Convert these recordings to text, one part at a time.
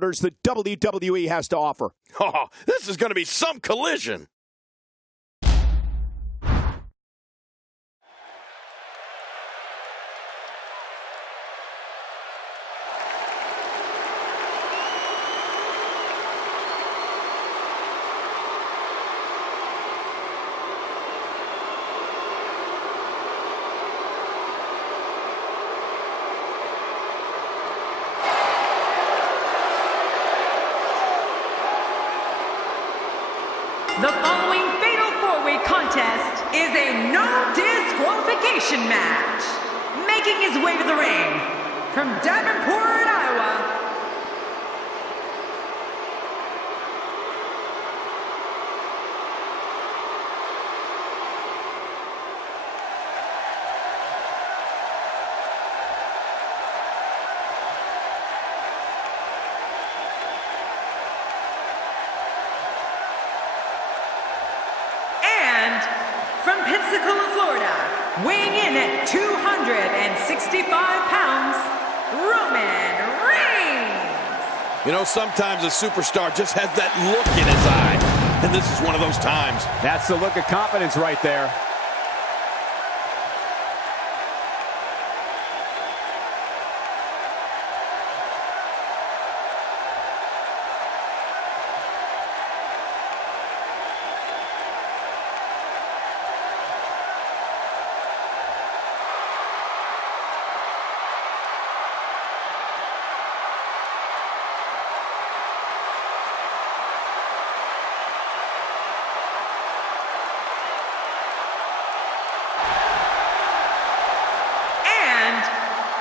the WWE has to offer. Oh, this is going to be some collision. The following fatal four-way contest is a no disqualification match. Making his way to the ring from Davenport, Iowa, from Pensacola, Florida, weighing in at 265 pounds, Roman Reigns. You know, sometimes a superstar just has that look in his eye, and this is one of those times. That's the look of confidence right there.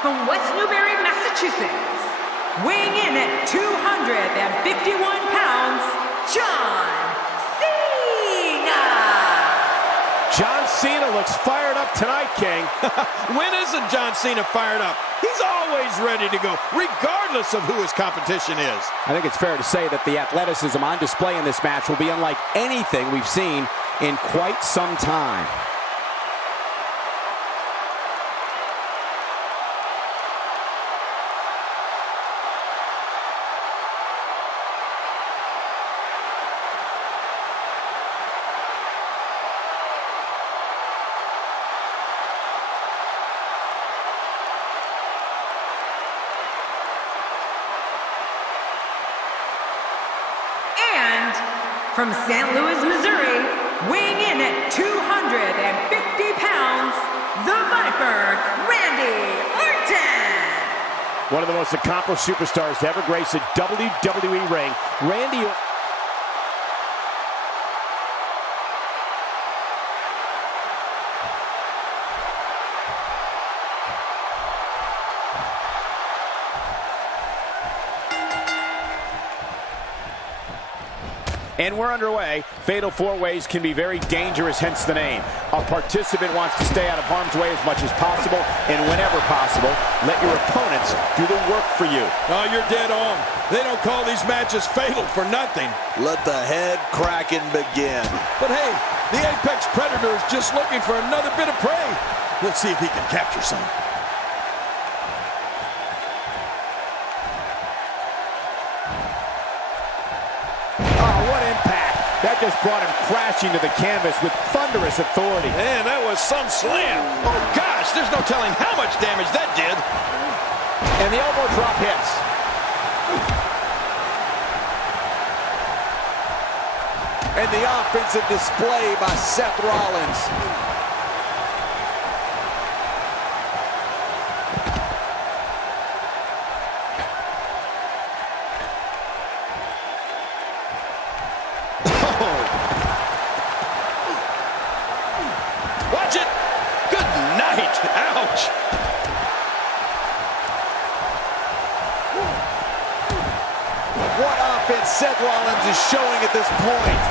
From West Newbury, Massachusetts, weighing in at 251 pounds, John Cena. John Cena looks fired up tonight, King. When isn't John Cena fired up? He's always ready to go, regardless of who his competition is. I think it's fair to say that the athleticism on display in this match will be unlike anything we've seen in quite some time. From St. Louis, Missouri, weighing in at 250 pounds, the Viper, Randy Orton. One of the most accomplished superstars to ever grace a WWE ring, Randy. And we're underway. Fatal four-ways can be very dangerous, hence the name. A participant wants to stay out of harm's way as much as possible, and whenever possible, let your opponents do the work for you. Oh, you're dead on. They don't call these matches fatal for nothing. Let the head cracking begin. But hey, the apex predator is just looking for another bit of prey. Let's see if he can capture some. That just brought him crashing to the canvas with thunderous authority. Man, that was some slam. Oh, gosh, there's no telling how much damage that did. And the elbow drop hits. And the offensive display by Seth Rollins. Watch it. Good night. Ouch. What offense Seth Rollins is showing at this point.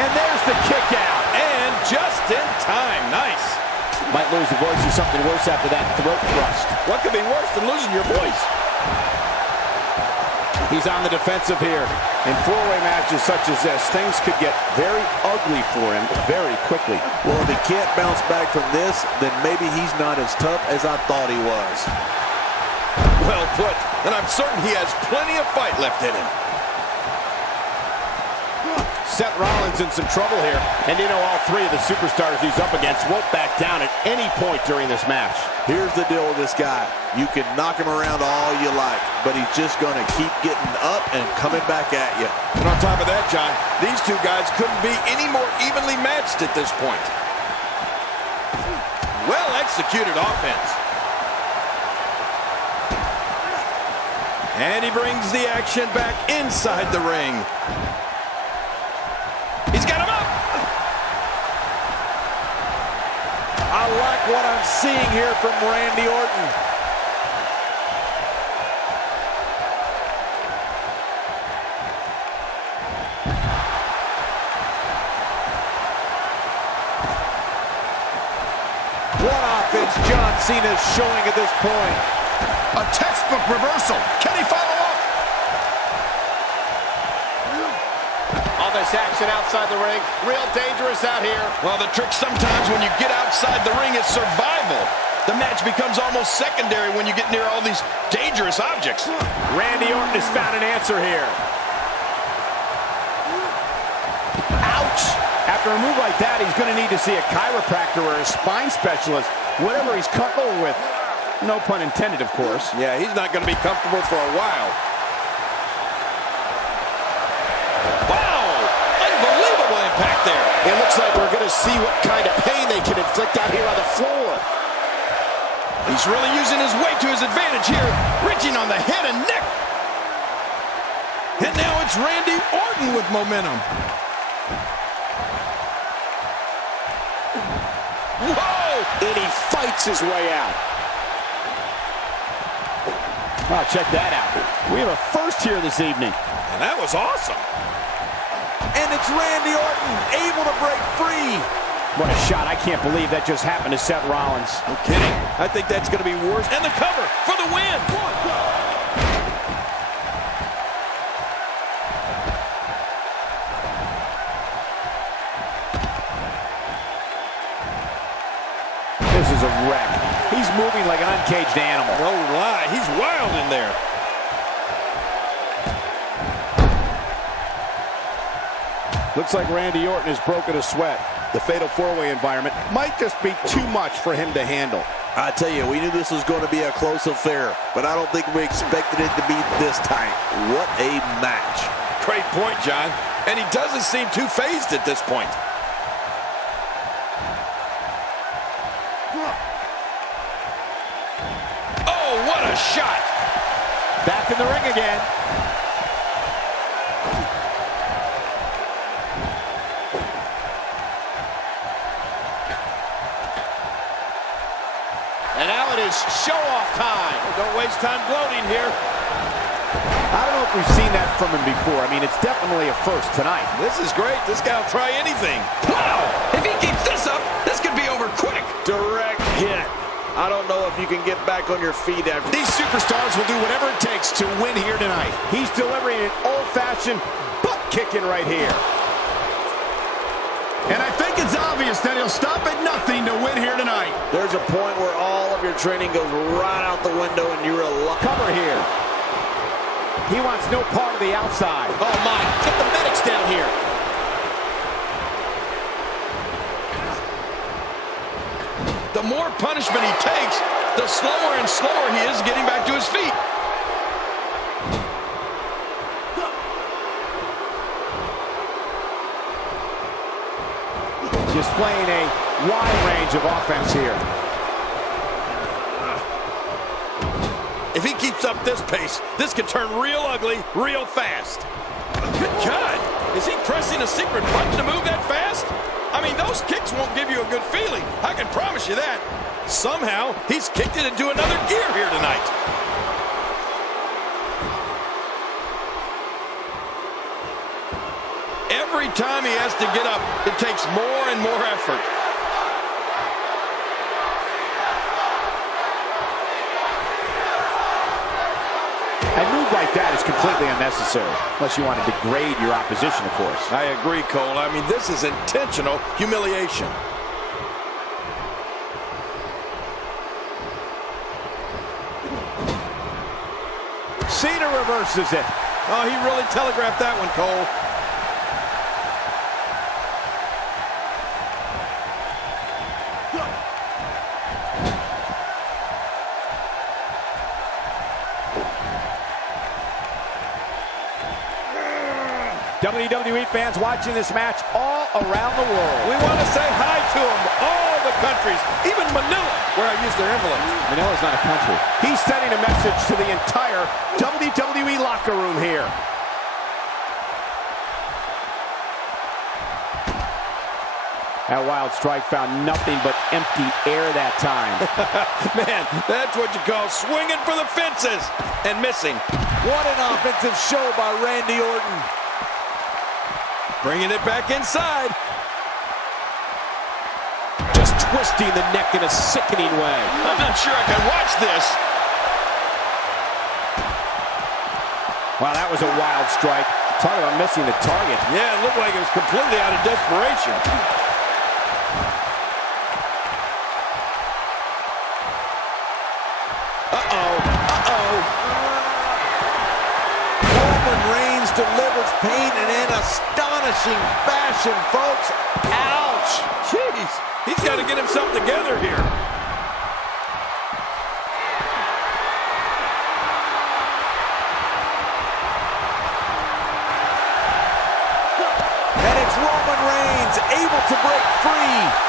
And there's the kick out. And just in time. Nice. Might lose the voice or something worse after that throat thrust. What could be worse than losing your voice? He's on the defensive here. In four-way matches such as this, things could get very ugly for him very quickly. Well, if he can't bounce back from this, then maybe he's not as tough as I thought he was. Well put, and I'm certain he has plenty of fight left in him. Seth Rollins in some trouble here. And you know, all three of the superstars he's up against won't back down at any point during this match. Here's the deal with this guy. You can knock him around all you like, but he's just going to keep getting up and coming back at you. And on top of that, John, these two guys couldn't be any more evenly matched at this point. Well executed offense. And he brings the action back inside the ring. He's got him up. I like what I'm seeing here from Randy Orton. What offense John Cena is showing at this point. A textbook reversal. Can he follow up? All this action outside the ring, real dangerous out here. Well, the trick sometimes when you get outside the ring is survival. The match becomes almost secondary when you get near all these dangerous objects. Randy Orton has found an answer here. Ouch! After a move like that, he's going to need to see a chiropractor or a spine specialist, whatever he's comfortable with. No pun intended, of course. Yeah, he's not going to be comfortable for a while. Wow! Unbelievable impact there. It looks like we're going to see what kind of pain they can inflict out here on the floor. He's really using his weight to his advantage here, reaching on the head and neck. And now it's Randy Orton with momentum. Whoa! And he fights his way out. Oh, check that out. We have a first here this evening. And that was awesome. And it's Randy Orton able to break free. What a shot. I can't believe that just happened to Seth Rollins. No kidding. I think that's going to be worse. And the cover for the win. This is a wreck. He's moving like an uncaged animal. No lie. He's wild in there. Looks like Randy Orton has broken a sweat. The fatal four-way environment might just be too much for him to handle. I tell you, we knew this was going to be a close affair, but I don't think we expected it to be this tight. What a match. Great point, John. And he doesn't seem too phased at this point. Oh, what a shot. Back in the ring again. And now it is show-off time. Don't waste time gloating here. I don't know if we've seen that from him before. I mean, it's definitely a first tonight. This is great. This guy will try anything. Wow! If he keeps this up, this could be over quick. Direct hit. I don't know if you can get back on your feet after. These superstars will do whatever it takes to win here tonight. He's delivering an old-fashioned butt-kicking right here. And I think it's obvious that he'll stop at nothing to win here tonight. There's a point where all of your training goes right out the window and you're alive. Cover here. He wants no part of the outside. Oh, my. Get the medics down here. The more punishment he takes, the slower and slower he is getting back to his feet. Displaying a wide range of offense here. If he keeps up this pace, this could turn real ugly real fast. Good God! Is he pressing a secret button to move that fast? I mean, those kicks won't give you a good feeling. I can promise you that. Somehow, he's kicked it into another gear here tonight. Every time he has to get up, it takes more and more effort. A move like that is completely unnecessary, unless you want to degrade your opposition, of course. I agree, Cole. I mean, this is intentional humiliation. Cena reverses it. Oh, he really telegraphed that one, Cole. WWE fans watching this match all around the world. We want to say hi to them, all the countries, even Manila, where I use their envelopes. Manila's not a country. He's sending a message to the entire WWE locker room here. That wild strike found nothing but empty air that time. Man, that's what you call swinging for the fences and missing. What an offensive show by Randy Orton. Bringing it back inside. Just twisting the neck in a sickening way. I'm not sure I can watch this. Wow, that was a wild strike. Talk about missing the target. Yeah, it looked like it was completely out of desperation. Roman Reigns delivers pain in an astonishing fashion, folks. Ouch! Jeez, he's got to get himself together here. And it's Roman Reigns able to break free.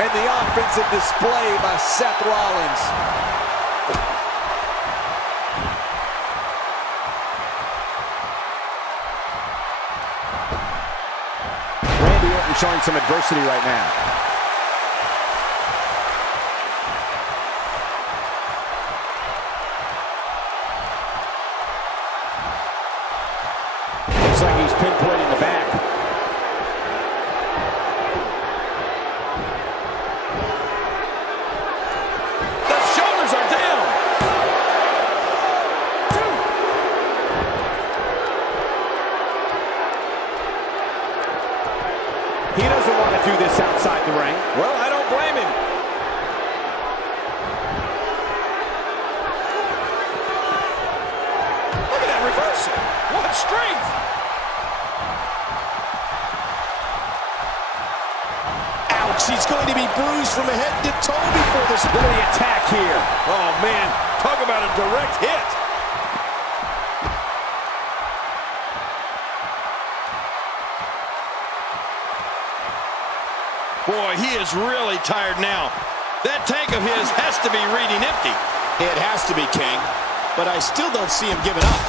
And the offensive display by Seth Rollins. Randy Orton showing some adversity right now. Looks like he's pinpointing the back. He doesn't want to do this outside the ring. Well, I don't blame him. Look at that reversal. What strength. Ouch, he's going to be bruised from head to toe before this. Look at the attack here. Oh, man, talk about a direct hit. Boy, he is really tired now. That tank of his has to be reading empty. It has to be, King, but I still don't see him giving up.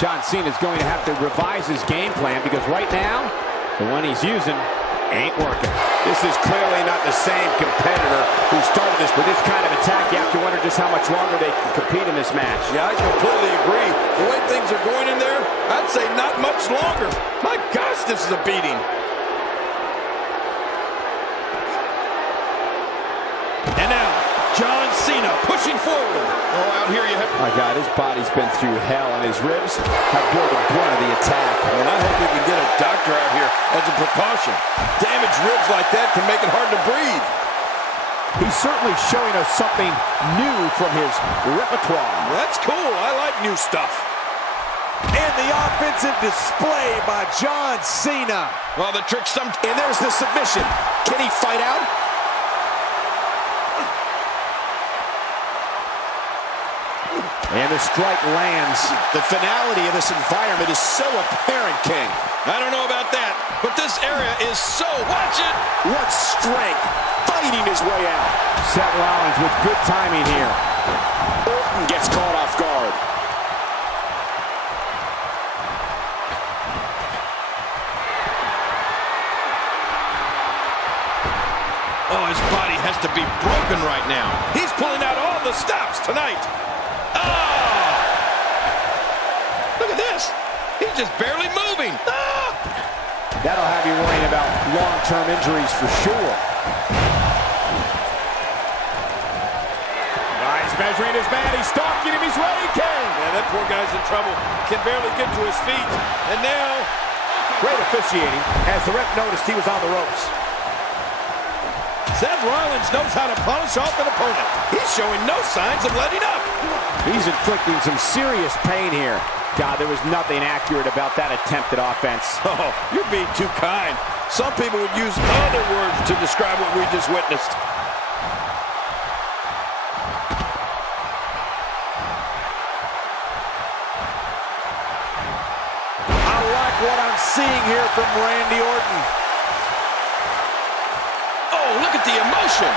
John Cena is going to have to revise his game plan because right now, the one he's using ain't working. This is clearly not the same competitor who started this with this kind of attack. You have to wonder just how much longer they can compete in this match. Yeah, I completely agree. The way things are going in there, I'd say not much longer. My gosh, this is a beating. And now, John Cena pushing forward. Oh, out here you have... My God, his body's been through hell, and his ribs have bore the brunt of the attack. And I hope we can get a doctor out here as a precaution. Damaged ribs like that can make it hard to breathe. He's certainly showing us something new from his repertoire. That's cool. I like new stuff. And the offensive display by John Cena. Well, the trick And there's the submission. Can he fight out? And the strike lands. The finality of this environment is so apparent, King. I don't know about that, but this area is so... Watch it! What strength! Fighting his way out. Seth Rollins with good timing here. Orton gets caught off guard. Oh, his body has to be broken right now. He's pulling out all the stops tonight. Oh! Look at this. He's just barely moving. Ah! That'll have you worrying about long-term injuries for sure. He's measuring his man. He's stalking him. He's ready, King. Man, that poor guy's in trouble. Can barely get to his feet. And now... Great officiating as the ref noticed he was on the ropes. Seth Rollins knows how to polish off an opponent. He's showing no signs of letting up. He's inflicting some serious pain here. God, there was nothing accurate about that attempted offense. Oh, you're being too kind. Some people would use other words to describe what we just witnessed. I like what I'm seeing here from Randy Orton. Oh, look at the emotion.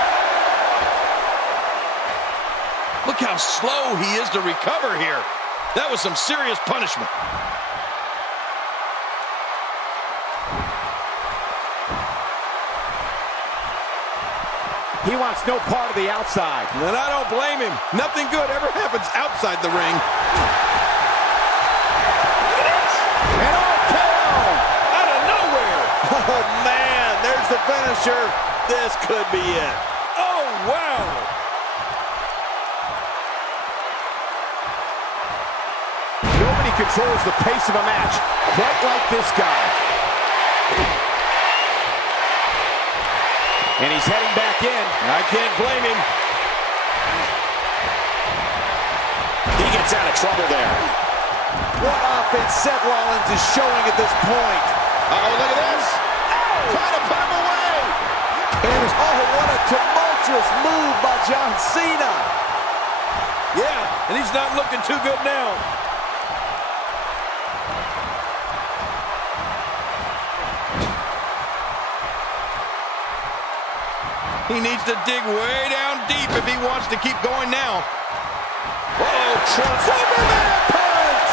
Look how slow he is to recover here. That was some serious punishment. He wants no part of the outside. And I don't blame him. Nothing good ever happens outside the ring. Look at this. And KO out of nowhere. Oh, man, there's the finisher. This could be it. Oh, wow. Nobody controls the pace of a match quite like this guy. And he's heading back in. I can't blame him. He gets out of trouble there. What offense Seth Rollins is showing at this point. Uh-oh, look at this. Oh, trying to put him away. And oh, what a tumultuous move by John Cena. Yeah, and he's not looking too good now. He needs to dig way down deep if he wants to keep going now. Uh-oh, Superman punch!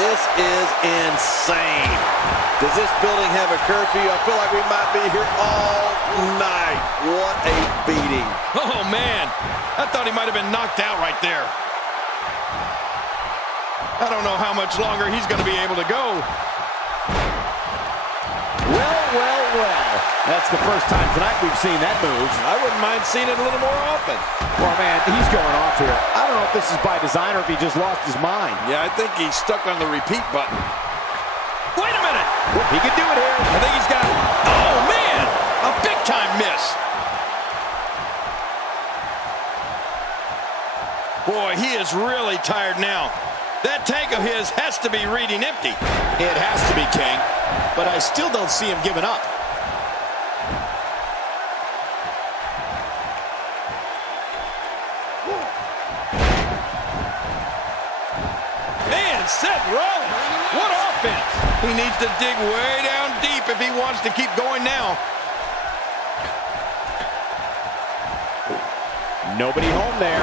This is insane. Does this building have a curfew? I feel like we might be here all night. What a beating. Oh, man. I thought he might have been knocked out right there. I don't know how much longer he's going to be able to go. Well. That's the first time tonight we've seen that move. I wouldn't mind seeing it a little more often. Well, man, he's going off here. I don't know if this is by design or if he just lost his mind. Yeah, I think he's stuck on the repeat button. Wait a minute. He could do it here. I think he's got it. Oh, man. A big-time miss. Boy, he is really tired now. That tank of his has to be reading empty. It has to be, King. But I still don't see him giving up. Man, Seth Rollins, what offense. He needs to dig way down deep if he wants to keep going now. Nobody home there.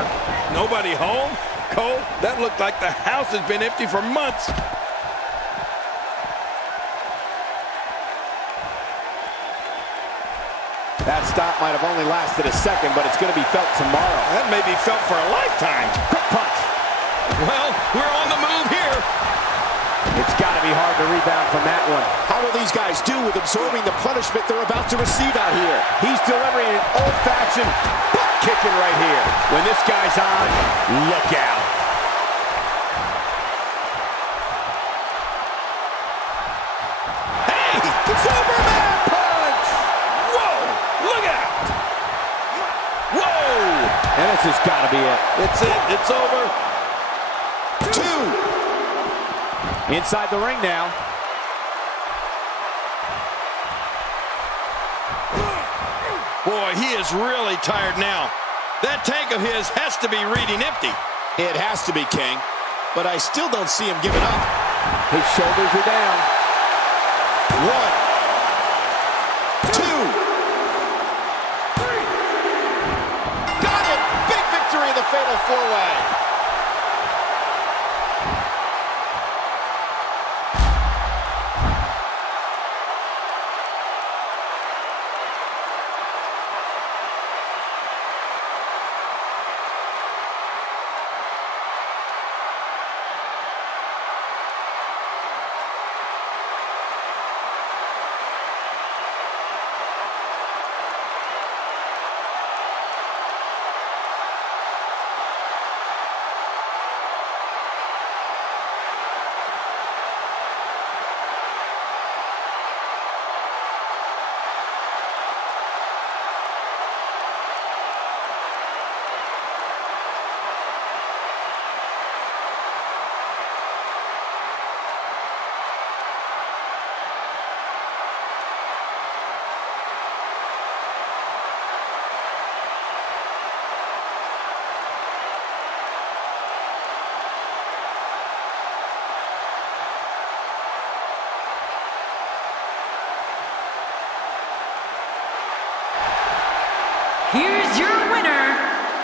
Nobody home? Cole, that looked like the house has been empty for months. That stop might have only lasted a second, but it's going to be felt tomorrow. That may be felt for a lifetime. Quick punch. Well, we're on the move here. It's got to be hard to rebound from that one. How will these guys do with absorbing the punishment they're about to receive out here? He's delivering an old-fashioned butt kicking right here. When this guy's on, look out. Hey, the Superman punch! Whoa, look out! Whoa! And this has got to be it. It's it, it's over. 2. Inside the ring now. Boy, he is really tired now. That tank of his has to be reading empty. It has to be, King. But I still don't see him giving up. His shoulders are down. 1, 2, 3. Got it! Big victory in the Fatal 4-Way.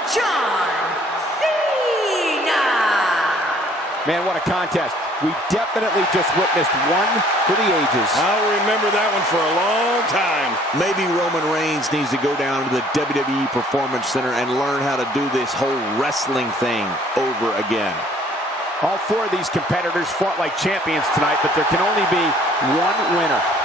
John Cena. Man, what a contest. We definitely just witnessed one for the ages. I'll remember that one for a long time. Maybe Roman Reigns needs to go down to the WWE Performance Center and learn how to do this whole wrestling thing over again. All four of these competitors fought like champions tonight, but there can only be one winner.